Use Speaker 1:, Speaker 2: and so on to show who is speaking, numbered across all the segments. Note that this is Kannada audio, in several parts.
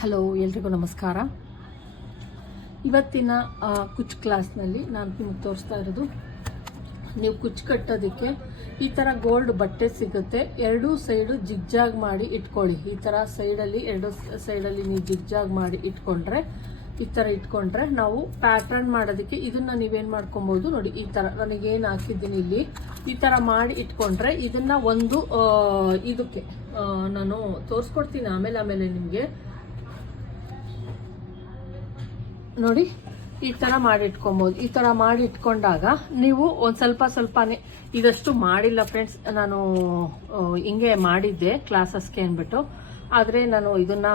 Speaker 1: ಹಲೋ, ಎಲ್ರಿಗೂ ನಮಸ್ಕಾರ. ಇವತ್ತಿನ ಕುಚ್ ಕ್ಲಾಸ್ನಲ್ಲಿ ನಾನು ನಿಮಗೆ ತೋರಿಸ್ತಾ ಇರೋದು, ನೀವು ಕುಚ್ ಕಟ್ಟೋದಕ್ಕೆ ಈ ಥರ ಗೋಲ್ಡ್ ಬಟ್ಟೆ ಸಿಗುತ್ತೆ. ಎರಡೂ ಸೈಡು ಜಿಗ್ಜಾಗ್ ಮಾಡಿ ಇಟ್ಕೊಳ್ಳಿ. ಈ ಥರ ಸೈಡಲ್ಲಿ, ಎರಡು ಸೈಡಲ್ಲಿ ನೀವು ಜಿಗ್ಜಾಗ್ ಮಾಡಿ ಇಟ್ಕೊಂಡ್ರೆ, ಈ ಥರ ಇಟ್ಕೊಂಡ್ರೆ ನಾವು ಪ್ಯಾಟರ್ನ್ ಮಾಡೋದಕ್ಕೆ ಇದನ್ನು ನೀವೇನು ಮಾಡ್ಕೊಬೋದು ನೋಡಿ, ಈ ಥರ ನನಗೇನು ಹಾಕಿದ್ದೀನಿ ಇಲ್ಲಿ. ಈ ಥರ ಮಾಡಿ ಇಟ್ಕೊಂಡ್ರೆ ಇದನ್ನು ಒಂದು ಇದಕ್ಕೆ ನಾನು ತೋರಿಸ್ಕೊಡ್ತೀನಿ ಆಮೇಲೆ ಆಮೇಲೆ ನಿಮಗೆ. ನೋಡಿ, ಈ ತರ ಮಾಡಿಟ್ಕೊಬೋದು. ಈ ತರ ಮಾಡಿ ಇಟ್ಕೊಂಡಾಗ ನೀವು ಒಂದು ಸ್ವಲ್ಪ ಸ್ವಲ್ಪನೇ ಇದಷ್ಟು ಮಾಡಿಲ್ಲ ಫ್ರೆಂಡ್ಸ್ ನಾನು ಹಿಂಗೆ ಮಾಡಿದ್ದೆ ಕ್ಲಾಸಸ್ಗೆ ಅಂದ್ಬಿಟ್ಟು. ಆದರೆ ನಾನು ಇದನ್ನ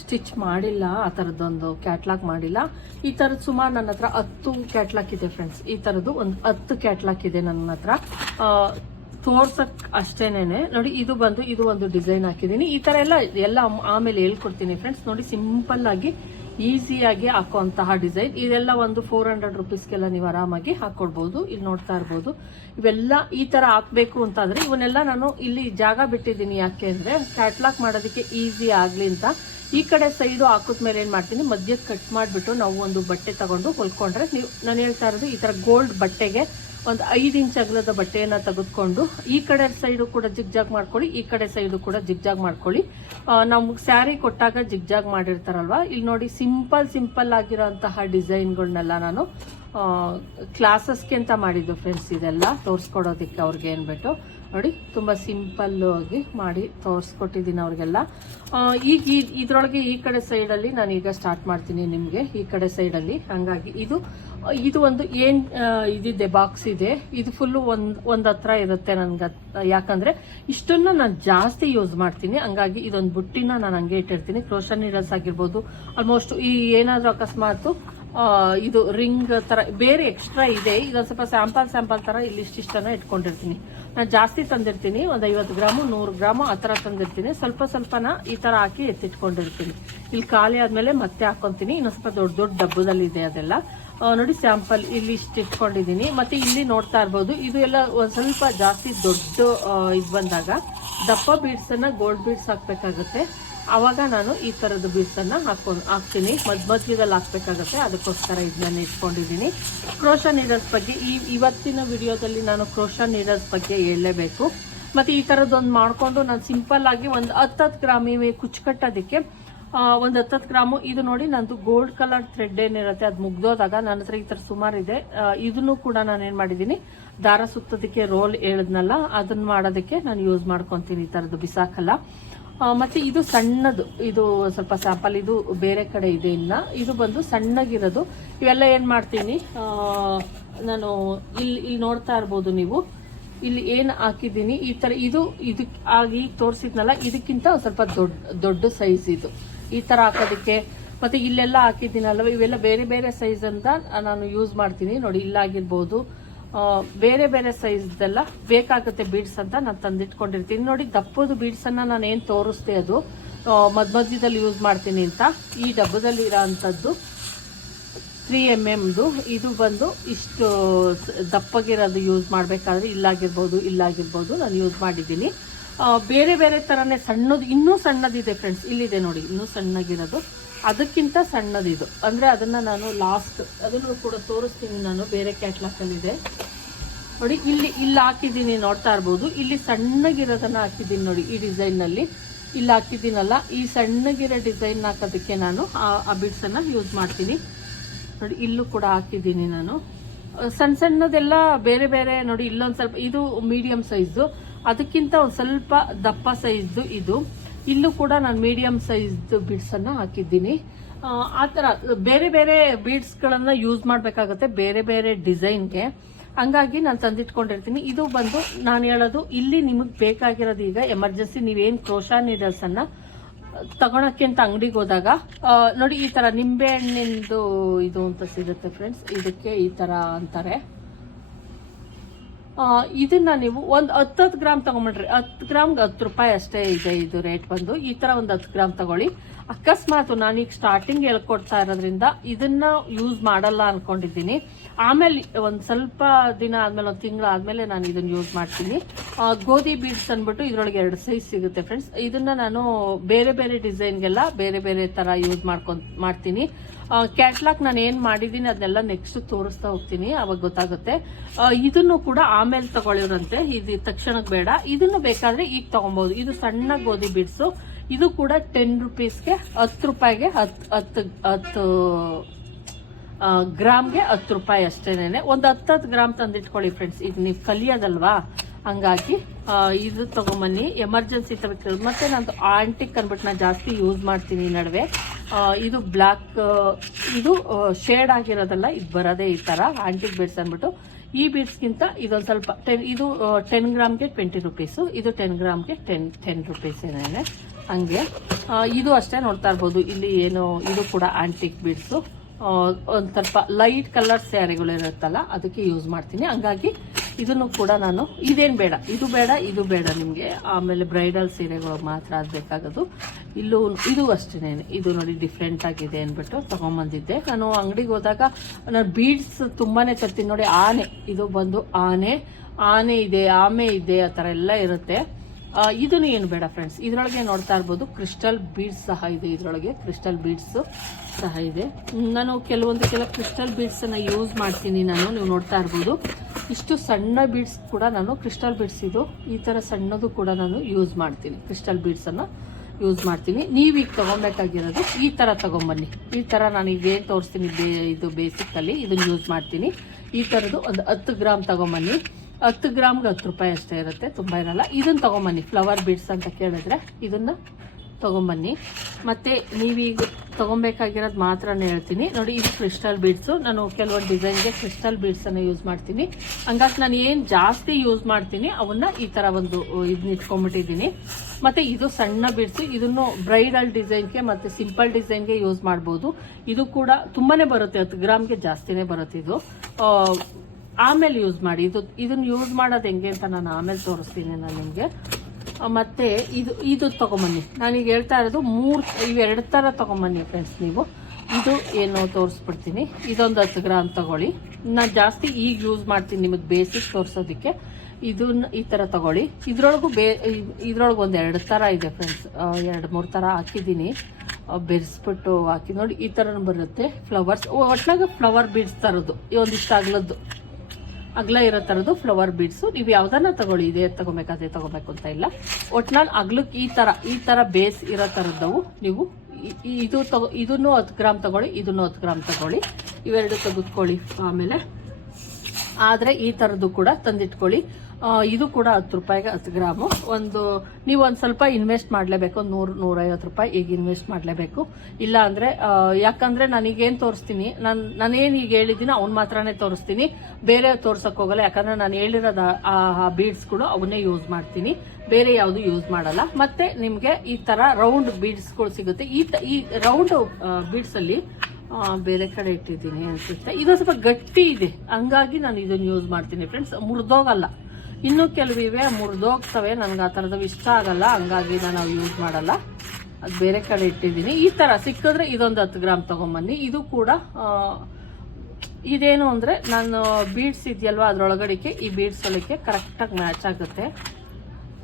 Speaker 1: ಸ್ಟಿಚ್ ಮಾಡಿಲ್ಲ, ಆ ಥರದ್ದೊಂದು ಕ್ಯಾಟ್ಲಾಗ್ ಮಾಡಿಲ್ಲ. ಈ ಥರದ್ದು ಸುಮಾರು ನನ್ನ ಹತ್ರ ಹತ್ತು ಕ್ಯಾಟ್ಲಾಗ್ ಇದೆ ಫ್ರೆಂಡ್ಸ್ ಈ ಥರದ್ದು ಒಂದು ಹತ್ತು ಕ್ಯಾಟ್ಲಾಗ್ ಇದೆ ನನ್ನ ಹತ್ರ. ತೋರ್ಸಕ್ ಅಷ್ಟೇನೆ ನೋಡಿ, ಇದು ಬಂದು ಇದು ಒಂದು ಡಿಸೈನ್ ಹಾಕಿದ್ದೀನಿ. ಈ ತರ ಎಲ್ಲ ಎಲ್ಲ ಆಮ್- ಆಮೇಲೆ ಹೇಳ್ಕೊಡ್ತೀನಿ ಫ್ರೆಂಡ್ಸ್ ನೋಡಿ ಸಿಂಪಲ್ ಆಗಿ ಈಸಿಯಾಗಿ ಹಾಕುವಂತಹ ಡಿಸೈನ್. ಇದೆಲ್ಲ ಒಂದು ಫೋರ್ ಹಂಡ್ರೆಡ್ ರುಪೀಸ್ಗೆಲ್ಲ ನೀವು ಆರಾಮಾಗಿ ಹಾಕ್ಕೊಡ್ಬೋದು ಇಲ್ಲಿ ನೋಡ್ತಾ ಇರ್ಬೋದು. ಇವೆಲ್ಲ ಈ ತರ ಹಾಕ್ಬೇಕು ಅಂತಂದರೆ ಇವನ್ನೆಲ್ಲ ನಾನು ಇಲ್ಲಿ ಜಾಗ ಬಿಟ್ಟಿದ್ದೀನಿ ಯಾಕೆ ಅಂದ್ರೆ ಕ್ಯಾಟ್ಲಾಕ್ ಮಾಡೋದಕ್ಕೆ ಈಸಿ ಆಗಲಿ ಅಂತ. ಈ ಕಡೆ ಸೈಡು ಹಾಕಿದ್ಮೇಲೆ ಏನು ಮಾಡ್ತೀನಿ, ಮಧ್ಯಕ್ಕೆ ಕಟ್ ಮಾಡಿಬಿಟ್ಟು ನಾವು ಒಂದು ಬಟ್ಟೆ ತಗೊಂಡು ಹೊಲ್ಕೊಂಡ್ರೆ ನೀವು, ನಾನು ಹೇಳ್ತಾ ಇರೋದು ಈ ತರ ಗೋಲ್ಡ್ ಬಟ್ಟೆಗೆ ಒಂದು ಐದು ಇಂಚ್ ಅಗಲದ ಬಟ್ಟೆಯನ್ನ ತೆಗೆದುಕೊಂಡು, ಈ ಕಡೆ ಸೈಡು ಕೂಡ ಜಿಗ್ಜಾಗ್ ಮಾಡ್ಕೊಳ್ಳಿ, ಈ ಕಡೆ ಸೈಡು ಕೂಡ ಜಿಗ್ಜಾಗ್ ಮಾಡ್ಕೊಳ್ಳಿ. ನಮ್ಗೆ ಸ್ಯಾರಿ ಕೊಟ್ಟಾಗ ಜಿಗ್ಜಾಗ್ ಮಾಡಿರ್ತಾರಲ್ವಾ? ಇಲ್ಲಿ ನೋಡಿ ಸಿಂಪಲ್ ಸಿಂಪಲ್ ಆಗಿರೋಂತಹ ಡಿಸೈನ್ಗಳನ್ನೆಲ್ಲ ನಾನು ಕ್ಲಾಸಸ್ಗೆ ಅಂತ ಮಾಡಿದ್ದು ಫ್ರೆಂಡ್ಸ್ ಇದೆಲ್ಲ ತೋರಿಸ್ಕೊಡೋದಕ್ಕೆ ಅವ್ರಿಗೆ ಅಂದ್ಬಿಟ್ಟು ನೋಡಿ, ತುಂಬ ಸಿಂಪಲ್ ಆಗಿ ಮಾಡಿ ತೋರಿಸ್ಕೊಟ್ಟಿದ್ದೀನಿ ಅವ್ರಿಗೆಲ್ಲ. ಈಗ ಇದರೊಳಗೆ ಈ ಕಡೆ ಸೈಡಲ್ಲಿ ನಾನು ಈಗ ಸ್ಟಾರ್ಟ್ ಮಾಡ್ತೀನಿ ನಿಮಗೆ, ಈ ಕಡೆ ಸೈಡಲ್ಲಿ. ಹಂಗಾಗಿ ಇದು ಇದು ಒಂದು ಏನ್ ಇದಿದೆ ಬಾಕ್ಸ್ ಇದೆ. ಇದು ಫುಲ್ಲು ಒಂದ್ ಒಂದ್ ಹತ್ರ ಇರುತ್ತೆ ನನ್ಗೆ ಯಾಕಂದ್ರೆ ಇಷ್ಟನ್ನ ನಾನು ಜಾಸ್ತಿ ಯೂಸ್ ಮಾಡ್ತೀನಿ. ಹಂಗಾಗಿ ಇದೊಂದು ಬುಟ್ಟಿನ ನಾನು ಹಂಗೆ ಇಟ್ಟಿರ್ತೀನಿ. ಕ್ರೋಶನ್ ನೀಡಲ್ಸ್ ಆಗಿರ್ಬೋದು ಆಲ್ಮೋಸ್ಟ್ ಈ ಏನಾದ್ರೂ ಅಕಸ್ಮಾತ್ ಇದು ರಿಂಗ್ ತರ, ಬೇರೆ ಎಕ್ಸ್ಟ್ರಾ ಇದೆ. ಇದೊಂದು ಸ್ವಲ್ಪ ಸ್ಯಾಂಪಲ್ ಸ್ಯಾಂಪಲ್ ತರ ಇಲ್ಲಿ ಇಷ್ಟಿಷ್ಟನ್ನ ಇಟ್ಕೊಂಡಿರ್ತೀನಿ. ನಾನು ಜಾಸ್ತಿ ತಂದಿರ್ತೀನಿ. ಒಂದು ಐವತ್ತು ಗ್ರಾಮು, ನೂರು ಗ್ರಾಮು ಆ ಥರ ತಂದಿರ್ತೀನಿ. ಸ್ವಲ್ಪ ಸ್ವಲ್ಪನ ಈ ಥರ ಹಾಕಿ ಎತ್ತಿಟ್ಕೊಂಡಿರ್ತೀನಿ. ಇಲ್ಲಿ ಖಾಲಿ ಆದ್ಮೇಲೆ ಮತ್ತೆ ಹಾಕೊಂತೀನಿ. ಇನ್ನೊಂದು ಸ್ವಲ್ಪ ದೊಡ್ಡ ದೊಡ್ಡ ಡಬ್ಬದಲ್ಲಿ ಇದೆ ಅದೆಲ್ಲ. ನೋಡಿ ಸ್ಯಾಂಪಲ್ ಇಲ್ಲಿ ಇಷ್ಟು ಇಟ್ಕೊಂಡಿದ್ದೀನಿ. ಮತ್ತೆ ಇಲ್ಲಿ ನೋಡ್ತಾ ಇರ್ಬೋದು, ಇದು ಎಲ್ಲ ಒಂದ್ ಸ್ವಲ್ಪ ಜಾಸ್ತಿ ದೊಡ್ಡ ಇದು ಬಂದಾಗ ದಪ್ಪ ಬೀಡ್ಸನ್ನು ಗೋಲ್ಡ್ ಬೀಡ್ಸ್ ಹಾಕ್ಬೇಕಾಗುತ್ತೆ. ಆವಾಗ ನಾನು ಈ ತರದ ಬೀಡ್ಸನ್ನು ಹಾಕೊಂಡು ಹಾಕ್ತೀನಿ. ಮಧ್ಯ ಮಧ್ಯದಲ್ಲಿ ಹಾಕ್ಬೇಕಾಗತ್ತೆ. ಅದಕ್ಕೋಸ್ಕರ ಇದನ್ನ ಇಟ್ಕೊಂಡಿದ್ದೀನಿ. ಕ್ರೋಶ ನೀಡರ್ಸ್ ಬಗ್ಗೆ ಈ ಇವತ್ತಿನ ವಿಡಿಯೋದಲ್ಲಿ ನಾನು ಕ್ರೋಶ ನೀಡರ್ಸ್ ಬಗ್ಗೆ ಹೇಳಲೇಬೇಕು. ಮತ್ತೆ ಈ ಥರದ್ದೊಂದು ಮಾಡ್ಕೊಂಡು ನಾನು ಸಿಂಪಲ್ ಆಗಿ ಒಂದು ಹತ್ತು ಗ್ರಾಮ್ ಇವೆ ಕುಚ್ಚುಕಟ್ಟೋದಕ್ಕೆ ಒಂದು ಹತ್ತತ್ತು ಗ್ರಾಮು. ಇದು ನೋಡಿ, ನಂದು ಗೋಲ್ಡ್ ಕಲರ್ ಥ್ರೆಡ್ ಏನಿರುತ್ತೆ, ಅದು ಮುಗ್ದೋದಾಗ ನನ್ನ ಹತ್ರ ಈ ಸುಮಾರು ಇದೆ. ಇದನ್ನು ಕೂಡ ನಾನು ಏನ್ ಮಾಡಿದ್ದೀನಿ, ದಾರ ಸುತ್ತೋದಕ್ಕೆ ರೋಲ್ ಹೇಳಿದ್ನಲ್ಲ ಅದನ್ನ ಮಾಡೋದಕ್ಕೆ ನಾನು ಯೂಸ್ ಮಾಡ್ಕೊಂತೀನಿ ಈ ತರದ್ದು ಬಿಸಾಕಲ್ಲ. ಮತ್ತೆ ಇದು ಸಣ್ಣದು, ಇದು ಸ್ವಲ್ಪ ಸ್ಯಾಂಪಲ್ ಇದು ಬೇರೆ ಕಡೆ ಇದೆ ಇಲ್ಲ ಇದು ಬಂದು ಸಣ್ಣಗಿರೋದು. ಇವೆಲ್ಲ ಏನ್ ಮಾಡ್ತೀನಿ ನಾನು ಇಲ್ಲಿ ಇಲ್ಲಿ ನೋಡ್ತಾ ಇರ್ಬೋದು ನೀವು. ಇಲ್ಲಿ ಏನ್ ಹಾಕಿದ್ದೀನಿ, ಈ ತರ ಇದು, ಇದಕ್ ಆಗಿ ತೋರಿಸಿದ್ನಲ್ಲ, ಇದಕ್ಕಿಂತ ಸ್ವಲ್ಪ ದೊಡ್ಡ ದೊಡ್ಡ ಸೈಜ್ ಇದು. ಈ ತರ ಹಾಕೋದಕ್ಕೆ. ಮತ್ತೆ ಇಲ್ಲೆಲ್ಲ ಹಾಕಿದ್ದೀನಲ್ವ? ಇವೆಲ್ಲ ಬೇರೆ ಬೇರೆ ಸೈಜ್ ಅಂತ ನಾನು ಯೂಸ್ ಮಾಡ್ತೀನಿ. ನೋಡಿ ಇಲ್ಲಾಗಿರ್ಬೋದು ಬೇರೆ ಬೇರೆ ಸೈಜ್ದೆಲ್ಲ ಬೇಕಾಗುತ್ತೆ ಬೀಡ್ಸ್ ಅಂತ ನಾನು ತಂದಿಟ್ಕೊಂಡಿರ್ತೀನಿ. ನೋಡಿ, ದಪ್ಪದು ಬೀಡ್ಸ್ ಅನ್ನ ನಾನು ಏನು ತೋರಿಸ್ದೆ ಅದು? ಮಧ್ಯ ಮಧ್ಯದಲ್ಲಿ ಯೂಸ್ ಮಾಡ್ತೀನಿ ಅಂತ. ಈ ಡಬ್ಬದಲ್ಲಿ ಇರೋ ಅಂಥದ್ದು ತ್ರೀ ಎಂ ಎಮ್ದು ಇದು ಬಂದು ಇಷ್ಟು ದಪ್ಪಗಿರೋದು ಯೂಸ್ ಮಾಡಬೇಕಾದ್ರೆ ಇಲ್ಲಾಗಿರ್ಬೋದು ಇಲ್ಲಾಗಿರ್ಬೋದು ನಾನು ಯೂಸ್ ಮಾಡಿದ್ದೀನಿ. ಬೇರೆ ಬೇರೆ ಥರನೇ ಸಣ್ಣದು, ಇನ್ನೂ ಸಣ್ಣದಿದೆ ಫ್ರೆಂಡ್ಸ್ ಇಲ್ಲಿದೆ ನೋಡಿ, ಇನ್ನೂ ಸಣ್ಣಗಿರೋದು. ಅದಕ್ಕಿಂತ ಸಣ್ಣದಿದು. ಅಂದರೆ ಅದನ್ನು ನಾನು ಲಾಸ್ಟ್ ಅದನ್ನು ಕೂಡ ತೋರಿಸ್ತೀನಿ ನಾನು, ಬೇರೆ ಕ್ಯಾಟ್ಲಾಕಲ್ಲಿದೆ ನೋಡಿ, ಇಲ್ಲಿ ಇಲ್ಲಿ ಹಾಕಿದ್ದೀನಿ ನೋಡ್ತಾ ಇರ್ಬೋದು. ಇಲ್ಲಿ ಸಣ್ಣಗಿರೋದನ್ನ ಹಾಕಿದ್ದೀನಿ ನೋಡಿ, ಈ ಡಿಸೈನ್ನಲ್ಲಿ ಇಲ್ಲಿ ಹಾಕಿದ್ದೀನಲ್ಲ, ಈ ಸಣ್ಣಗಿರೋ ಡಿಸೈನ್ ಹಾಕೋದಕ್ಕೆ ನಾನು ಆ- ಬಿಡ್ಸನ್ನು ಯೂಸ್ ಮಾಡ್ತೀನಿ. ನೋಡಿ, ಇಲ್ಲೂ ಕೂಡ ಹಾಕಿದ್ದೀನಿ ನಾನು. ಸಣ್ಣ ಸಣ್ಣದೆಲ್ಲ ಬೇರೆ ಬೇರೆ, ನೋಡಿ, ಇಲ್ಲೊಂದು ಸ್ವಲ್ಪ, ಇದು ಮೀಡಿಯಂ ಸೈಜು ಅದಕ್ಕಿಂತ ಒಂದು ಸ್ವಲ್ಪ ದಪ್ಪ ಸೈಜ್ದು ಇದು. ಇಲ್ಲೂ ಕೂಡ ನಾನು ಮೀಡಿಯಂ ಸೈಜ್ದು ಬೀಡ್ಸ್ ಅನ್ನ ಹಾಕಿದ್ದೀನಿ. ಆ ಥರ ಬೇರೆ ಬೇರೆ ಬೀಡ್ಸ್ಗಳನ್ನು ಯೂಸ್ ಮಾಡಬೇಕಾಗುತ್ತೆ ಬೇರೆ ಬೇರೆ ಡಿಸೈನ್ಗೆ ಹಂಗಾಗಿ ನಾನು ತಂದಿಟ್ಕೊಂಡಿರ್ತೀನಿ. ಇದು ಬಂದು ನಾನು ಹೇಳೋದು ಇಲ್ಲಿ ನಿಮಗೆ ಬೇಕಾಗಿರೋದು ಈಗ ಎಮರ್ಜೆನ್ಸಿ ನೀವೇನು ಕ್ರೋಶಾ ನೀಡಲ್ಸ್ ಅನ್ನ ತಗೊಳಕ್ಕೆ ಅಂತ ಅಂಗಡಿಗೆ ಹೋದಾಗ ನೋಡಿ ಈ ತರ ನಿಂಬೆ ಹಣ್ಣಿಂದು ಇದು ಅಂತ ಸಿಗುತ್ತೆ ಫ್ರೆಂಡ್ಸ್ ಇದಕ್ಕೆ ಈ ತರ ಅಂತಾರೆ. ಇದನ್ನ ನೀವು ಒಂದು ಹತ್ತು ಗ್ರಾಮ್ ತಗೊಂಬಿಡ್ರಿ ಹತ್ತು ಗ್ರಾಮ್ಗೆ ಹತ್ತು ರೂಪಾಯಿ ಅಷ್ಟೇ ಇದೆ ಇದು ರೇಟ್ ಬಂದು. ಈ ತರ ಒಂದು ಹತ್ತು ಗ್ರಾಮ್ ತಗೊಳ್ಳಿ. ಅಕಸ್ಮಾತ್ ನಾನೀಗ ಸ್ಟಾರ್ಟಿಂಗ್ ಹೇಳ್ಕೊಡ್ತಾ ಇರೋದ್ರಿಂದ ಇದನ್ನ ಯೂಸ್ ಮಾಡಲ್ಲ ಅನ್ಕೊಂಡಿದ್ದೀನಿ. ಆಮೇಲೆ ಒಂದ್ ಸ್ವಲ್ಪ ದಿನ ಆದ್ಮೇಲೆ, ಒಂದು ತಿಂಗಳು ಆದ್ಮೇಲೆ ನಾನು ಇದನ್ನ ಯೂಸ್ ಮಾಡ್ತೀನಿ. ಗೋಧಿ ಬೀಡ್ಸ್ ಅಂದ್ಬಿಟ್ಟು ಇದ್ರೊಳಗೆ ಎರಡು ಸೈಜ್ ಸಿಗುತ್ತೆ ಫ್ರೆಂಡ್ಸ್ ಇದನ್ನ ನಾನು ಬೇರೆ ಬೇರೆ ಡಿಸೈನ್ಗೆಲ್ಲ ಬೇರೆ ಬೇರೆ ತರ ಯೂಸ್ ಮಾಡ್ಕೊಂಡ್, ಮಾಡ್ತೀನಿ. ಕ್ಯಾಟ್ಲಾಗ್ ನಾನು ಏನ್ ಮಾಡಿದೀನಿ ಅದನ್ನೆಲ್ಲ ನೆಕ್ಸ್ಟ್ ತೋರಿಸ್ತಾ ಹೋಗ್ತೀನಿ, ಅವಾಗ ಗೊತ್ತಾಗುತ್ತೆ. ಇದನ್ನು ಕೂಡ ಆಮೇಲೆ ತಗೊಳ್ಳಿರಂತೆ ಇದು ತಕ್ಷಣಕ್ಕೆ ಬೇಡ. ಇದನ್ನು ಬೇಕಾದ್ರೆ ಈಗ ತಗೊಬಹುದು ಇದು ಸಣ್ಣ ಗೋಧಿ ಬೀಡ್ಸು ಇದು ಕೂಡ ಟೆನ್ ರುಪೀಸ್ಗೆ ಹತ್ತು ರೂಪಾಯಿಗೆ ಹತ್ತು ಹತ್ತು ಹತ್ತು ಗ್ರಾಮ್ಗೆ ಹತ್ತು ರೂಪಾಯಿ ಅಷ್ಟೇನೆ ಒಂದು ಹತ್ತು ಹತ್ತು ಗ್ರಾಮ್ ತಂದಿಟ್ಕೊಳ್ಳಿ ಫ್ರೆಂಡ್ಸ್ ಈಗ ನೀವು ಕಲಿಯೋದಲ್ವಾ? ಹಂಗಾಗಿ ಇದು ತಗೊಂಬನ್ನಿ. ಎಮರ್ಜೆನ್ಸಿ ತಗೋ ಮತ್ತೆ ನಾನು ಆಂಟಿಕ್ ಅಂದ್ಬಿಟ್ಟು ನಾನು ಜಾಸ್ತಿ ಯೂಸ್ ಮಾಡ್ತೀನಿ ನಡುವೆ. ಇದು ಬ್ಲ್ಯಾಕ್ ಇದು ಶೇಡ್ ಆಗಿರೋದಲ್ಲ, ಇದು ಬರೋದೇ ಈ ಥರ ಆಂಟಿಕ್ ಬೀಡ್ಸ್ ಅಂದ್ಬಿಟ್ಟು ಈ ಬೀಡ್ಸ್ಗಿಂತ ಇದೊಂದು ಸ್ವಲ್ಪ ಟೆನ್ ಇದು ಟೆನ್ ಗ್ರಾಮ್ಗೆ ಟ್ವೆಂಟಿ ರುಪೀಸು ಇದು ಟೆನ್ ಗ್ರಾಮ್ಗೆ ಟೆನ್ ಟೆನ್ ರುಪೀಸ್ ಏನೇನೆ. ಹಂಗೆ. ಇದು ಅಷ್ಟೇ ನೋಡ್ತಾ ಇರ್ಬೋದು. ಇಲ್ಲಿ ಏನು, ಇದು ಕೂಡ ಆಂಟಿಕ್ ಬೀಡ್ಸು ಒಂದು ಸ್ವಲ್ಪ ಲೈಟ್ ಕಲರ್ ಸ್ಯಾರಿಗಳು ಇರುತ್ತಲ್ಲ, ಅದಕ್ಕೆ ಯೂಸ್ ಮಾಡ್ತೀನಿ. ಹಂಗಾಗಿ ಇದನ್ನು ಕೂಡ ನಾನು, ಇದೇನು ಬೇಡ. ಇದು ಬೇಡ ಇದು ಬೇಡ ನಿಮಗೆ. ಆಮೇಲೆ ಬ್ರೈಡಲ್ ಸೀರೆಗಳು ಮಾತ್ರ ಅದು ಬೇಕಾಗೋದು. ಇಲ್ಲೂ, ಇದು ಅಷ್ಟೇ ಇದು ನೋಡಿ ಡಿಫ್ರೆಂಟ್ ಆಗಿದೆ ಅಂದ್ಬಿಟ್ಟು ತಗೊಂಬಂದಿದ್ದೆ. ನಾನು ಅಂಗಡಿಗೆ ಹೋದಾಗ ನಾನು ಬೀಡ್ಸ್ ತುಂಬಾನೇ ತರ್ತೀನಿ. ನೋಡಿ, ಆನೆ. ಇದು ಬಂದು ಆನೆ. ಆನೆ ಇದೆ, ಆಮೆ ಇದೆ, ಆ ಥರ ಎಲ್ಲ ಇರುತ್ತೆ. ಇದನ್ನು ಏನು ಬೇಡ ಫ್ರೆಂಡ್ಸ್ ಇದರೊಳಗೆ ನೋಡ್ತಾ ಇರ್ಬೋದು ಕ್ರಿಸ್ಟಲ್ ಬೀಡ್ಸ್ ಸಹ ಇದೆ ಇದರೊಳಗೆ. ಕ್ರಿಸ್ಟಲ್ ಬೀಡ್ಸು ಸಹ ಇದೆ. ನಾನು ಕೆಲವೊಂದು ಕೆಲ ಕ್ರಿಸ್ಟಲ್ ಬೀಡ್ಸನ್ನು ಯೂಸ್ ಮಾಡ್ತೀನಿ ನಾನು, ನೀವು ನೋಡ್ತಾ ಇರ್ಬೋದು. ಇಷ್ಟು ಸಣ್ಣ ಬೀಡ್ಸ್ ಕೂಡ ನಾನು ಕ್ರಿಸ್ಟಲ್ ಬೀಡ್ಸ್ ಇದು, ಈ ಥರ ಸಣ್ಣದು ಕೂಡ ನಾನು ಯೂಸ್ ಮಾಡ್ತೀನಿ. ಕ್ರಿಸ್ಟಲ್ ಬೀಡ್ಸನ್ನು ಯೂಸ್ ಮಾಡ್ತೀನಿ. ನೀವು ಈಗ ತಗೊಬೇಕಾಗಿರೋದು ಈ ಥರ ತೊಗೊಂಬನ್ನಿ. ಈ ಥರ ನಾನು ಏನ್ ತೋರಿಸ್ತೀನಿ ಬೇ- ಇದು ಬೇಸಿಕ್ಕಲ್ಲಿ ಇದನ್ನ ಯೂಸ್ ಮಾಡ್ತೀನಿ. ಈ ಥರದ್ದು ಒಂದು ಹತ್ತು ಗ್ರಾಮ್ ತಗೊಂಬನ್ನಿ. ಹತ್ತು ಗ್ರಾಮ್ಗೆ ಹತ್ತು ರೂಪಾಯಿ ಅಷ್ಟೇ ಇರುತ್ತೆ, ತುಂಬ ಇರಲ್ಲ. ಇದನ್ನ ತೊಗೊಂಬನ್ನಿ ಫ್ಲವರ್ ಬೀಡ್ಸ್ ಅಂತ ಕೇಳಿದ್ರೆ ಇದನ್ನ ತೊಗೊಂಬನ್ನಿ. ಮತ್ತೆ ನೀವೀಗ ತೊಗೊಬೇಕಾಗಿರೋದು ಮಾತ್ರನೇ ಹೇಳ್ತೀನಿ. ನೋಡಿ, ಇದು ಕ್ರಿಸ್ಟಲ್ ಬೀಡ್ಸು ನಾನು ಕೆಲವೊಂದು ಡಿಸೈನ್ಗೆ ಕ್ರಿಸ್ಟಲ್ ಬೀಡ್ಸನ್ನು ಯೂಸ್ ಮಾಡ್ತೀನಿ. ಹಂಗಾಗಿ ನಾನು ಏನು ಜಾಸ್ತಿ ಯೂಸ್ ಮಾಡ್ತೀನಿ, ಅವನ್ನ ಈ ತರ ಒಂದು ಇದನ್ನ ಇಟ್ಕೊಂಡ್ಬಿಟ್ಟಿದ್ದೀನಿ. ಮತ್ತೆ ಇದು ಸಣ್ಣ ಬೀಡ್ಸು ಇದನ್ನು ಬ್ರೈಡಲ್ ಡಿಸೈನ್ಗೆ ಮತ್ತೆ ಸಿಂಪಲ್ ಡಿಸೈನ್ಗೆ ಯೂಸ್ ಮಾಡ್ಬೋದು. ಇದು ಕೂಡ ತುಂಬಾನೇ ಬರುತ್ತೆ, ಹತ್ತು ಗ್ರಾಮ್ಗೆ ಜಾಸ್ತಿನೇ ಬರುತ್ತೆ ಇದು. ಆಮೇಲೆ ಯೂಸ್ ಮಾಡಿ. ಇದು, ಇದನ್ನ ಯೂಸ್ ಮಾಡೋದು ಹೆಂಗೆ ಅಂತ ನಾನು ಆಮೇಲೆ ತೋರಿಸ್ತೀನಿ ನಾನು ನಿಮಗೆ. ಮತ್ತೆ ಇದು ಇದು ತಗೊಂಬನ್ನಿ. ನಾನೀಗ ಹೇಳ್ತಾ ಇರೋದು ಮೂರು ಇವೆರಡು ಥರ ತೊಗೊಂಬನ್ನಿ ಫ್ರೆಂಡ್ಸ್ ನೀವು. ಇದು ಏನು ತೋರಿಸ್ಬಿಡ್ತೀನಿ. ಇದೊಂದು ಹತ್ತು ಗ್ರಾಮ್ ತಗೊಳ್ಳಿ. ನಾನು ಜಾಸ್ತಿ ಈಗ ಯೂಸ್ ಮಾಡ್ತೀನಿ ನಿಮಗೆ ಬೇಸಿಕ್ ತೋರಿಸೋದಕ್ಕೆ. ಇದನ್ನ ಈ ಥರ ತಗೊಳ್ಳಿ. ಇದ್ರೊಳಗೂ ಬೇ ಇದ್ರೊಳಗೆ ಒಂದು ಎರಡು ಥರ ಇದೆ ಫ್ರೆಂಡ್ಸ್ ಎರಡು, ಮೂರು ಥರ ಹಾಕಿದ್ದೀನಿ. ಬೆರೆಸ್ಬಿಟ್ಟು ಹಾಕಿ ನೋಡಿ, ಈ ಥರನೂ ಬರುತ್ತೆ. ಫ್ಲವರ್ಸ್ ಒಟ್ನಾಗ ಫ್ಲವರ್ ಬೀಡ್ಸ್ ತರೋದು. ಒಂದಿಷ್ಟು ಅಗ್ಲದ್ದು ಅಗ್ಲ ಇರೋ ಥರದ್ದು ಫ್ಲವರ್ ಬೀಡ್ಸು ನೀವು ಯಾವ್ದನ್ನ ತಗೊಳ್ಳಿ, ಇದೇ ಅದೇ ತಗೋಬೇಕು ಅಂತ ಇಲ್ಲ. ಒಟ್ನಲ್ಲಿ ಅಗ್ಲಕ್ಕೆ ಈ ತರ ಈ ತರ ಬೇಸ್ ಇರೋ ಥರದ್ದವು ನೀವು ಇದು ತಗೋ, ಇದನ್ನು ಹತ್ತು ಗ್ರಾಮ್ ತಗೊಳ್ಳಿ, ಇದನ್ನು ಹತ್ತು ಗ್ರಾಮ್ ತಗೊಳ್ಳಿ. ಇವೆರಡು ತೆಗೆದುಕೊಳ್ಳಿ ಆಮೇಲೆ. ಆದ್ರೆ ಈ ತರದ್ದು ಕೂಡ ತಂದಿಟ್ಕೊಳ್ಳಿ. ಇದು ಕೂಡ ಹತ್ತು ರೂಪಾಯಿಗೆ ಹತ್ತು ಗ್ರಾಮು. ಒಂದು, ನೀವು ಒಂದು ಸ್ವಲ್ಪ ಇನ್ವೆಸ್ಟ್ ಮಾಡಲೇಬೇಕು. ನೂರು, ನೂರೈವತ್ತು ರೂಪಾಯಿ ಈಗ ಇನ್ವೆಸ್ಟ್ ಮಾಡಲೇಬೇಕು. ಇಲ್ಲ ಅಂದರೆ ಯಾಕಂದರೆ ನನಗೇನು ತೋರಿಸ್ತೀನಿ. ನಾನು, ನಾನೇನು ಈಗ ಹೇಳಿದ್ದೀನಿ ಅವ್ನು ಮಾತ್ರನೇ ತೋರಿಸ್ತೀನಿ. ಬೇರೆ ತೋರ್ಸೋಕೆ ಹೋಗಲ್ಲ. ಯಾಕಂದರೆ ನಾನು ಹೇಳಿರೋದು ಆ ಬೀಡ್ಸ್ಗಳು ಅವನ್ನೇ ಯೂಸ್ ಮಾಡ್ತೀನಿ. ಬೇರೆ ಯಾವುದು ಯೂಸ್ ಮಾಡಲ್ಲ. ಮತ್ತೆ ನಿಮಗೆ ಈ ಥರ ರೌಂಡ್ ಬೀಡ್ಸ್ಗಳು ಸಿಗುತ್ತೆ. ಈ ಈ ರೌಂಡ್ ಬೀಡ್ಸಲ್ಲಿ ಬೇರೆ ಕಡೆ ಇಟ್ಟಿದ್ದೀನಿ ಅನ್ಸುತ್ತೆ. ಇದು ಸ್ವಲ್ಪ ಗಟ್ಟಿ ಇದೆ. ಹಂಗಾಗಿ ನಾನು ಇದನ್ನು ಯೂಸ್ ಮಾಡ್ತೀನಿ ಫ್ರೆಂಡ್ಸ್ ಮುರಿದೋಗಲ್ಲ. ಇನ್ನು ಕೆಲವಿವೆ ಮುರಿದೋಗ್ತವೆ ನನಗೆ ಆ ಥರದವು ಇಷ್ಟ ಆಗಲ್ಲ, ಹಂಗಾಗಿ ನಾನು ಯೂಸ್ ಮಾಡಲ್ಲ. ಅದು ಬೇರೆ ಕಡೆ ಇಟ್ಟಿದ್ದೀನಿ. ಈ ಥರ ಸಿಕ್ಕಿದ್ರೆ ಇದೊಂದು ಹತ್ತು ಗ್ರಾಮ್ ತೊಗೊಂಬನ್ನಿ. ಇದು ಕೂಡ ಇದೇನು ಅಂದರೆ ನಾನು ಬೀಡ್ಸ್ ಇದೆಯಲ್ವ ಅದರೊಳಗಡೆಗೆ ಈ ಬೀಡ್ಸ್ ಕರೆಕ್ಟಾಗಿ ಮ್ಯಾಚ್ ಆಗುತ್ತೆ.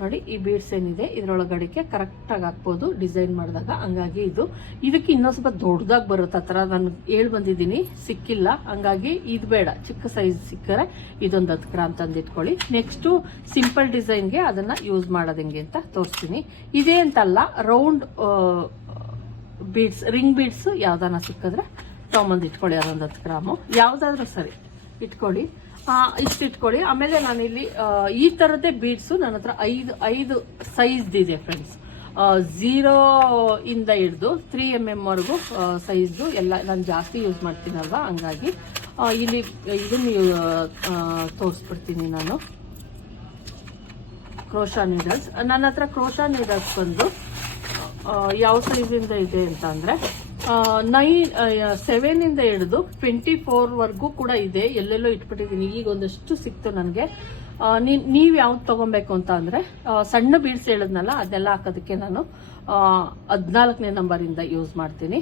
Speaker 1: ನೋಡಿ, ಈ ಬೀಡ್ಸ್ ಏನಿದೆ ಇದ್ರೊಳಗಡೆಗೆ ಕರೆಕ್ಟಾಗಿ ಹಾಕ್ಬೋದು ಡಿಸೈನ್ ಮಾಡಿದಾಗ ಹಂಗಾಗಿ ಇದು. ಇದಕ್ಕೆ ಇನ್ನೊಂದು ಸ್ವಲ್ಪ ದೊಡ್ಡದಾಗಿ ಬರುತ್ತೆ, ಆ ಥರ ನಾನು ಹೇಳಿ ಬಂದಿದ್ದೀನಿ, ಸಿಕ್ಕಿಲ್ಲ. ಹಂಗಾಗಿ ಇದು ಬೇಡ, ಚಿಕ್ಕ ಸೈಜ್ ಸಿಕ್ಕರೆ ಇದೊಂದು ಹತ್ತು ಗ್ರಾಮ್ ತಂದಿಟ್ಕೊಳ್ಳಿ. ನೆಕ್ಸ್ಟು ಸಿಂಪಲ್ ಡಿಸೈನ್ಗೆ ಅದನ್ನ ಯೂಸ್ ಮಾಡೋದು ಹೆಂಗೆ ಅಂತ ತೋರಿಸ್ತೀನಿ. ಇದೇ ಅಂತಲ್ಲ ರೌಂಡ್ ಬೀಡ್ಸ್ ರಿಂಗ್ ಬೀಡ್ಸ್ ಯಾವ್ದಾನ ಸಿಕ್ಕಿದ್ರೆ ತೊಗೊಂಬಂದು ಇಟ್ಕೊಳ್ಳಿ, ಅದೊಂದು ಹತ್ತು ಗ್ರಾಮು. ಯಾವುದಾದ್ರೂ ಸರಿ, ಇಟ್ಕೊಳ್ಳಿ. ಇಷ್ಟು ಇಟ್ಕೊಳ್ಳಿ ಆಮೇಲೆ ನಾನಿಲ್ಲಿ ಈ ಥರದ್ದೇ ಬೀಡ್ಸು ನನ್ನ ಹತ್ರ ಐದು ಐದು ಸೈಜ್ ಇದೆ ಫ್ರೆಂಡ್ಸ್ ಝೀರೋ ಇಂದ ಹಿಡಿದು ತ್ರೀ ಎಂ ಎಂ ವರೆಗೂ ಸೈಜ್ದು ಎಲ್ಲ ನಾನು ಜಾಸ್ತಿ ಯೂಸ್ ಮಾಡ್ತೀನಲ್ವ? ಹಂಗಾಗಿ ಇಲ್ಲಿ, ಇದನ್ನು ತೋರಿಸ್ಬಿಡ್ತೀನಿ ನಾನು. ಕ್ರೋಶಾ ನೀಡಲ್ಸ್ ನನ್ನ ಹತ್ರ ಕ್ರೋಶಾ ನೀಡಲ್ಸ್ ಬಂದು ಯಾವ ಸೈಜಿಂದ ಇದೆ ಅಂತ ಅಂದ್ರೆ ನೈನ್ ಸೆವೆನ್ ಇಂದ ಹಿಡಿದು ಟ್ವೆಂಟಿ ಫೋರ್ ವರ್ಗೂ ಕೂಡ ಇದೆ. ಎಲ್ಲೆಲ್ಲೋ ಇಟ್ಬಿಟ್ಟಿದ್ದೀನಿ. ಈಗ ಒಂದಷ್ಟು ಸಿಕ್ತು ನನಗೆ. ನೀವು ಯಾವ್ದು ತಗೊಬೇಕು ಅಂತ ಅಂದ್ರೆ ಸಣ್ಣ ಬೀಡ್ಸ್ ಹೇಳಿದ್ನಲ್ಲ, ಅದೆಲ್ಲ ಹಾಕೋದಕ್ಕೆ ನಾನು ಹದಿನಾಲ್ಕನೇ ನಂಬರಿಂದ ಯೂಸ್ ಮಾಡ್ತೀನಿ.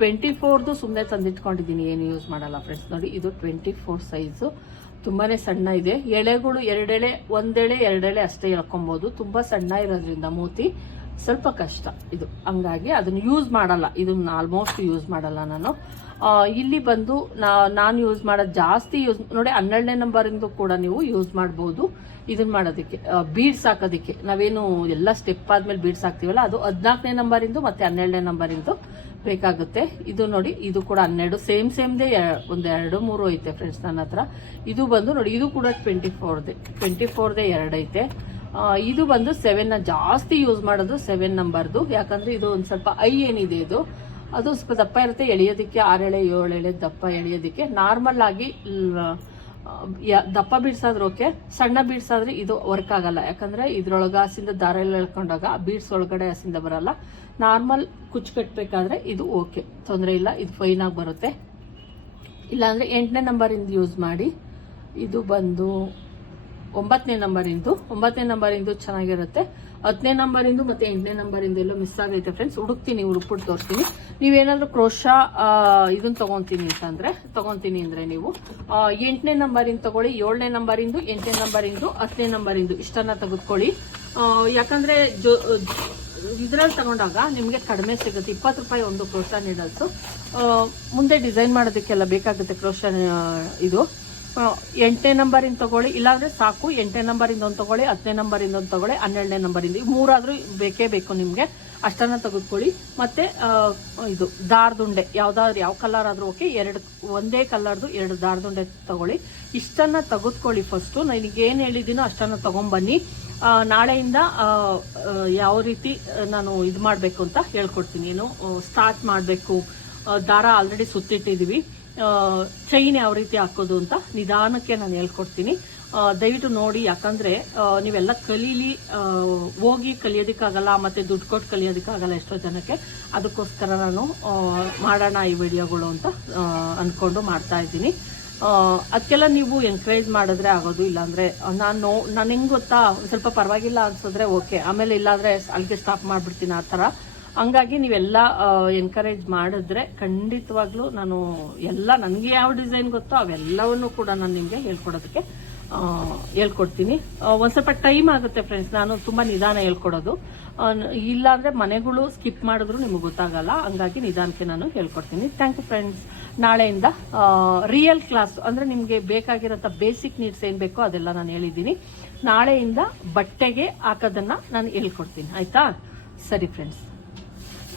Speaker 1: ಟ್ವೆಂಟಿ ಫೋರ್ದು ಸುಮ್ಮನೆ ತಂದಿಟ್ಕೊಂಡಿದ್ದೀನಿ. ಏನು ಯೂಸ್ ಮಾಡಲ್ಲ ಫ್ರೆಂಡ್ಸ್ ನೋಡಿ, ಇದು ಟ್ವೆಂಟಿ ಫೋರ್ ಸೈಜು ತುಂಬಾನೇ ಸಣ್ಣ ಇದೆ. ಎಳೆಗಳು ಎರಡೆಳೆ, ಒಂದೆಳೆ, ಎರಡೆಳೆ ಅಷ್ಟೇ ಎಳ್ಕೊಬೋದು ತುಂಬ ಸಣ್ಣ ಇರೋದ್ರಿಂದ ಮೂತಿ. ಸ್ವಲ್ಪ ಕಷ್ಟ ಇದು. ಹಂಗಾಗಿ ಅದನ್ನು ಯೂಸ್ ಮಾಡಲ್ಲ. ಇದನ್ನ ಆಲ್ಮೋಸ್ಟ್ ಯೂಸ್ ಮಾಡಲ್ಲ ನಾನು. ಇಲ್ಲಿ ಬಂದು ನಾನು ಯೂಸ್ ಮಾಡೋದು ಜಾಸ್ತಿ ಯೂಸ್ ನೋಡಿ ಹನ್ನೆರಡನೇ ನಂಬರಿಂದು ಕೂಡ ನೀವು ಯೂಸ್ ಮಾಡ್ಬೋದು. ಇದನ್ನ ಮಾಡೋದಕ್ಕೆ ಬೀಡ್ಸ್ ಹಾಕೋದಕ್ಕೆ. ನಾವೇನು ಎಲ್ಲ ಸ್ಟೆಪ್ ಆದ್ಮೇಲೆ ಬೀಡ್ಸ್ ಹಾಕ್ತೀವಲ್ಲ, ಅದು ಹದಿನಾಲ್ಕನೇ ನಂಬರಿಂದು ಮತ್ತೆ ಹನ್ನೆರಡನೇ ನಂಬರಿಂದು ಬೇಕಾಗುತ್ತೆ. ಇದು ನೋಡಿ, ಇದು ಕೂಡ ಹನ್ನೆರಡು ಸೇಮ್ ಸೇಮ್ದೇ ಒಂದು ಎರಡು, ಮೂರು ಐತೆ ಫ್ರೆಂಡ್ಸ್ ನನ್ನ ಹತ್ರ. ಇದು ಬಂದು ನೋಡಿ, ಇದು ಕೂಡ ಟ್ವೆಂಟಿ ಫೋರ್ದೆ ಟ್ವೆಂಟಿ ಫೋರ್ದೇ ಎರಡು ಐತೆ. ಇದು ಬಂದು ಸೆವೆನ್ ಜಾಸ್ತಿ ಯೂಸ್ ಮಾಡೋದು ಸೆವೆನ್ ನಂಬರ್ದು. ಯಾಕಂದ್ರೆ ಇದು ಒಂದು ಸ್ವಲ್ಪ ಐ ಏನಿದೆ ಇದು. ಅದು ಸ್ವಲ್ಪ ದಪ್ಪ ಇರುತ್ತೆ, ಎಳೆಯೋದಕ್ಕೆ ಆರೆಳೆ ಏಳೆಳೆ ದಪ್ಪ ಎಳೆಯೋದಕ್ಕೆ. ನಾರ್ಮಲ್ ಆಗಿ ದಪ್ಪ ಬೀಡ್ಸಾದ್ರೂ ಓಕೆ ಸಣ್ಣ ಬೀಡ್ಸಾದ್ರೆ ಇದು ವರ್ಕ್ ಆಗಲ್ಲ. ಯಾಕಂದ್ರೆ ಇದ್ರೊಳಗೆ ಹಸಿಂದ ದಾರ ಎಲ್ಲ ಎಳ್ಕೊಂಡಾಗ ಬೀಡ್ಸ್ ಒಳಗಡೆ ಹಸಿಂದ ಬರಲ್ಲ. ನಾರ್ಮಲ್ ಕುಚ್ಚು ಕಟ್ಟಬೇಕಾದ್ರೆ ಇದು ಓಕೆ ತೊಂದರೆ ಇಲ್ಲ, ಇದು ಫೈನ್ ಆಗಿ ಬರುತ್ತೆ. ಇಲ್ಲಾಂದ್ರೆ ಎಂಟನೇ ನಂಬರಿಂದ ಯೂಸ್ ಮಾಡಿ. ಇದು ಬಂದು ಒಂಬತ್ತನೇ ನಂಬರಿಂದು ಒಂಬತ್ತನೇ ನಂಬರಿಂದು ಚೆನ್ನಾಗಿರುತ್ತೆ. ಹತ್ತನೇ ನಂಬರಿಂದು ಮತ್ತೆ ಎಂಟನೇ ನಂಬರಿಂದ ಎಲ್ಲೋ ಮಿಸ್ ಆಗೈತೆ ಫ್ರೆಂಡ್ಸ್ ಹುಡುಕ್ತೀನಿ, ಹುಡುಕ್ಬಿಟ್ಟು ತೋರಿಸ್ತೀನಿ. ನೀವೇನಾದ್ರೂ ಕ್ರೋಶ ಇದನ್ನ ತಗೊಂತೀನಿ ಅಂತಂದ್ರೆ ತಗೊಂತೀನಿ ಅಂದ್ರೆ ನೀವು ಎಂಟನೇ ನಂಬರಿಂದ ತಗೊಳ್ಳಿ, ಏಳನೇ ನಂಬರಿಂದು, ಎಂಟನೇ ನಂಬರಿಂದು, ಹತ್ತನೇ ನಂಬರಿಂದು, ಇಷ್ಟನ್ನ ತೆಗೆದುಕೊಳ್ಳಿ. ಯಾಕಂದ್ರೆ ಜೊ, ಇದ್ರಲ್ಲಿ ತಗೊಂಡಾಗ ನಿಮಗೆ ಕಡಿಮೆ ಸಿಗುತ್ತೆ. ಇಪ್ಪತ್ತು ರೂಪಾಯಿ ಒಂದು ಕ್ರೋಶ ನೀಡಲ್ಸು ಮುಂದೆ ಡಿಸೈನ್ ಮಾಡೋದಕ್ಕೆಲ್ಲ ಬೇಕಾಗುತ್ತೆ ಕ್ರೋಶ ಇದು. ಎಂಟನೇ ನಂಬರಿಂದ ತಗೊಳ್ಳಿ, ಇಲ್ಲಾಂದ್ರೆ ಸಾಕು. ಎಂಟನೇ ನಂಬರಿಂದ ಒಂದು ತಗೊಳ್ಳಿ, ಹತ್ತನೇ ನಂಬರಿಂದ ಒಂದು ತಗೊಳ್ಳಿ, ಹನ್ನೆರಡನೇ ನಂಬರಿಂದ. ಈ ಮೂರಾದರೂ ಬೇಕೇ ಬೇಕು ನಿಮಗೆ. ಅಷ್ಟನ್ನ ತೆಗೆದುಕೊಳ್ಳಿ. ಮತ್ತೆ ಇದು, ದಾರದುಂಡೆ. ಯಾವ್ದಾದ್ರು, ಯಾವ ಕಲರ್ ಆದ್ರೂ ಓಕೆ ಎರಡು, ಒಂದೇ ಕಲರ್ದು ಎರಡು ದಾರದುಂಡೆ ತಗೊಳ್ಳಿ. ಇಷ್ಟನ್ನ ತೆಗೆದುಕೊಳ್ಳಿ ಫಸ್ಟು ಏನು ಹೇಳಿದ್ದೀನೋ ಅಷ್ಟನ್ನ ತಗೊಂಬನ್ನಿ. ನಾಳೆಯಿಂದ ಯಾವ ರೀತಿ ನಾನು ಇದು ಮಾಡಬೇಕು ಅಂತ ಹೇಳ್ಕೊಡ್ತೀನಿ. ಏನು ಸ್ಟಾರ್ಟ್ ಮಾಡಬೇಕು. ದಾರ ಆಲ್ರೆಡಿ ಸುತ್ತಿಟ್ಟಿದ್ದೀವಿ ಚೈನ್ ಯಾವ ರೀತಿ ಹಾಕೋದು ಅಂತ ನಿಧಾನಕ್ಕೆ ನಾನು ಹೇಳ್ಕೊಡ್ತೀನಿ. ದಯವಿಟ್ಟು ನೋಡಿ, ಯಾಕಂದ್ರೆ ನೀವೆಲ್ಲ ಕಲೀಲಿ ಹೋಗಿ ಕಲಿಯೋದಕ್ಕಾಗಲ್ಲ, ಮತ್ತೆ ದುಡ್ಡು ಕೊಟ್ಟು ಕಲಿಯೋದಕ್ಕಾಗಲ್ಲ ಎಷ್ಟೋ ಜನಕ್ಕೆ, ಅದಕ್ಕೋಸ್ಕರ ನಾನು ಮಾಡೋಣ ಈ ವಿಡಿಯೋಗಳು ಅಂತ ಅಂದ್ಕೊಂಡು ಮಾಡ್ತಾ ಇದ್ದೀನಿ. ಅದಕ್ಕೆಲ್ಲ ನೀವು ಎನ್ಕರೇಜ್ ಮಾಡಿದ್ರೆ ಆಗೋದು, ಇಲ್ಲಾಂದ್ರೆ, ನಾನು ನಾನು ಹೆಂಗೆ ಗೊತ್ತಾ ಸ್ವಲ್ಪ ಪರವಾಗಿಲ್ಲ ಅನ್ಸಿದ್ರೆ ಓಕೆ ಆಮೇಲೆ ಇಲ್ಲಾಂದ್ರೆ, ಅಲ್ಲಿಗೆ ಸ್ಟಾಪ್ ಮಾಡ್ಬಿಡ್ತೀನಿ ಆ ಥರ. ಹಂಗಾಗಿ ನೀವೆಲ್ಲ ಎನ್ಕರೇಜ್ ಮಾಡಿದ್ರೆ ಖಂಡಿತವಾಗ್ಲೂ ನಾನು ಎಲ್ಲ ನನಗೆ ಯಾವ ಡಿಸೈನ್ ಗೊತ್ತೋ ಅವೆಲ್ಲವನ್ನು ಕೂಡ ನಾನು ನಿಮಗೆ ಹೇಳ್ಕೊಡೋದಕ್ಕೆ ಹೇಳ್ಕೊಡ್ತೀನಿ. ಒಂದು ಸ್ವಲ್ಪ ಟೈಮ್ ಆಗುತ್ತೆ ಫ್ರೆಂಡ್ಸ್ ನಾನು ತುಂಬಾ ನಿಧಾನ ಹೇಳ್ಕೊಡೋದು. ಇಲ್ಲ ಮನೆಗಳು ಸ್ಕಿಪ್ ಮಾಡಿದ್ರು ನಿಮಗೆ ಗೊತ್ತಾಗಲ್ಲ, ಹಂಗಾಗಿ ನಿಧಾನಕ್ಕೆ ನಾನು ಹೇಳ್ಕೊಡ್ತೀನಿ. ಥ್ಯಾಂಕ್ ಯು ಫ್ರೆಂಡ್ಸ್ ನಾಳೆಯಿಂದ ರಿಯಲ್ ಕ್ಲಾಸ್ ಅಂದ್ರೆ ನಿಮಗೆ ಬೇಕಾಗಿರೋಂಥ ಬೇಸಿಕ್ ನೀಡ್ಸ್ ಏನು ಬೇಕೋ ಅದೆಲ್ಲ ನಾನು ಹೇಳಿದ್ದೀನಿ. ನಾಳೆಯಿಂದ ಬಟ್ಟೆಗೆ ಹಾಕೋದನ್ನ ನಾನು ಹೇಳ್ಕೊಡ್ತೀನಿ. ಆಯ್ತಾ? ಸರಿ ಫ್ರೆಂಡ್ಸ್